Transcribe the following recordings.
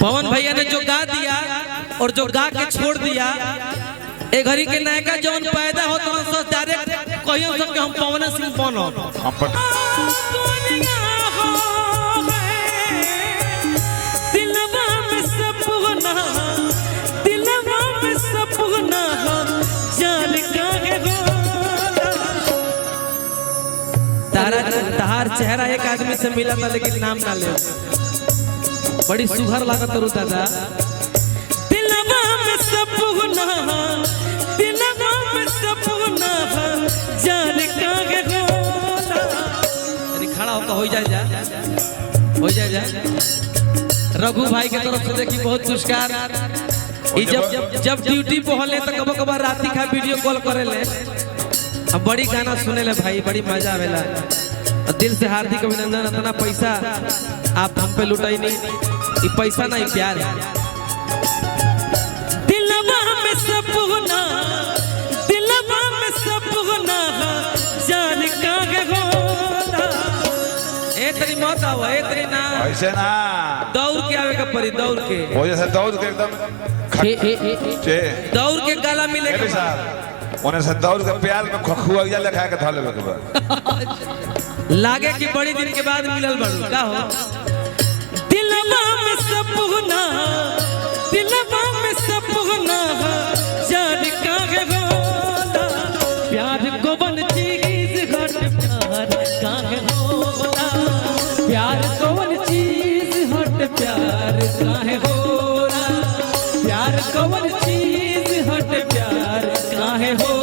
पवन भैया ने जो गा दिया और जो गा के छोड़ दिया, ए घड़ी के नायका जौन पैदा हो तो सो डायरेक्ट कहियो सब के हम पवन सिंह बनो। दिलवा में सपना जान काहे होला। तार चेहरा एक आदमी से मिला था लेकिन नाम ना ले, बड़ी सुघर लागत रू दादा। दिलवा में सपना जान काहे होला। अरे खड़ा होकर हो जा रघु भाई के तरफ से देखी बहुत पुरस्कार। जब ड्यूटी पे होले तो कबो कबो राती खा वीडियो कॉल करे ले, अब बड़ी गाना सुने ले भाई, बड़ी मजा आवेला। दिल से हार्दिक अभिनंदन। इतना पैसा आप हम पे लुटाई नहीं, ये पैसा नहीं प्यार है। दिलवा में सपना जान काहे होला। ए तेरी मौत आवा, ए तेरी ना ऐसे ना दौड़ के आवे का परी, दौड़ के हो जैसे दौड़ के एकदम दौड़ के गाला मिले के साथ उन्हें से दौड़ के प्यार में खखुआ लगा के धले के बाद लागे कि बड़ी दिन के बाद मिलल बड़ू का हो। दिलवा में सपना जान काहे होला। प्यार को बन चीज हट प्यार काहे होला। प्यार को बन चीज हट प्यार काहे होला। प्यार को बन चीज हट प्यार काहे होला।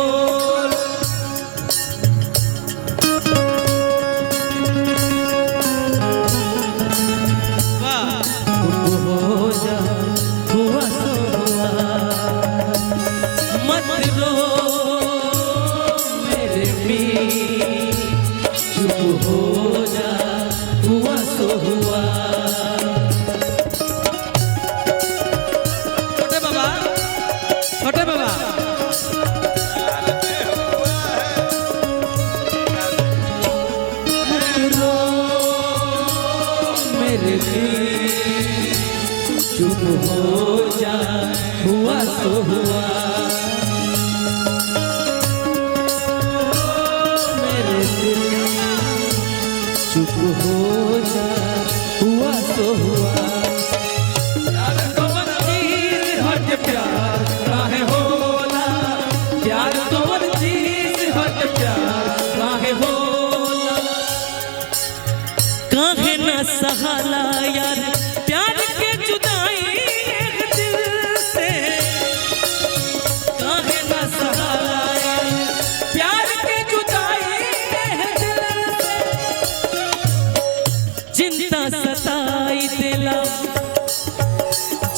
चुप हो जा हुआ सो हुआ। मेरे दिल चुप हो जा हुआ सो हुआ। प्यार तो मन चीज हट प्यार काहे होला। प्यार तो मन चीज हट प्यार काहे होला। काहे न सहाला यार प्यार के जुदाई एक दिल से। काहे न सहाला यार प्यार के जुदाई एक दिल से। चिंता सताई दिला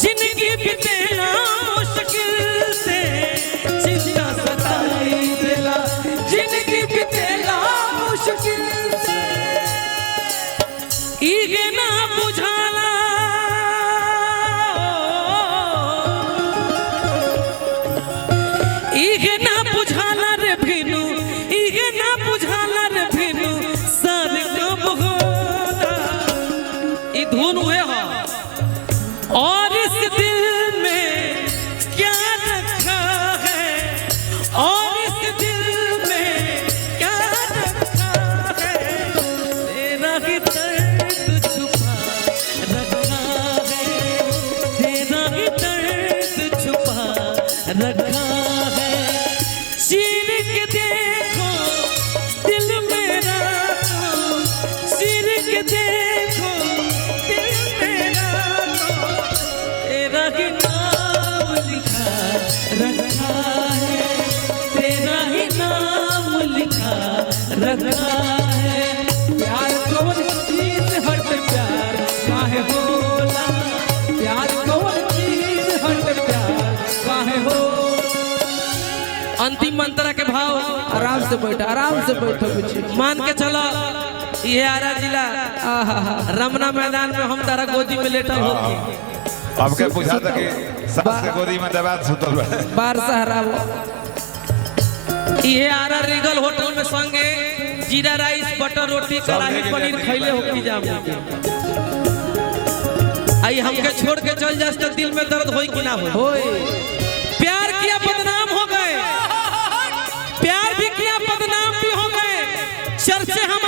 जिंदगी बितेला मुश्किल से। चिंता सताई दिला जिंदगी बितेला मुश्किल से। इगे ना बुझाला इगे ना बुझाला रे भिनु। इगे ना बुझाला रे भिनु सन कब होला। ई धुन हुए हो और इस दिल में क्या रखा है। और इस दिल में क्या रखा है। तेरा ही दर्द छुपा रखा है। तेरा ही दर्द छुपा रखा है। चीर के देखो दिल मेरा, चीर के देखो दिल मेरा। तेरा ही नाम लिखा रखा है। तेरा ही नाम लिखा रखा है। प्यार कौन चीज हट प्यार काहे होला। प्यार कौन चीज हट प्यार काहे होला। अंतिम मंत्रा के भाव आराम से बैठो मान के चलो। ये आरा जिला रमना मैदान में हम तारा गोदी में लेटल होती। अब के पूछा था कि सास के गोदी में दबा सुतल बा बार सहारा। ये आरा रिगल होटल में संगे जीरा राइस बटर रोटी कढ़ाई पनीर खैले होती जाम। आई हमके छोड़ के चल जास तो दिल में दर्द होई कि ना होई? प्यार किया बदनाम हो गए, प्यार भी किया बदनाम भी हो गए, चर्चे हम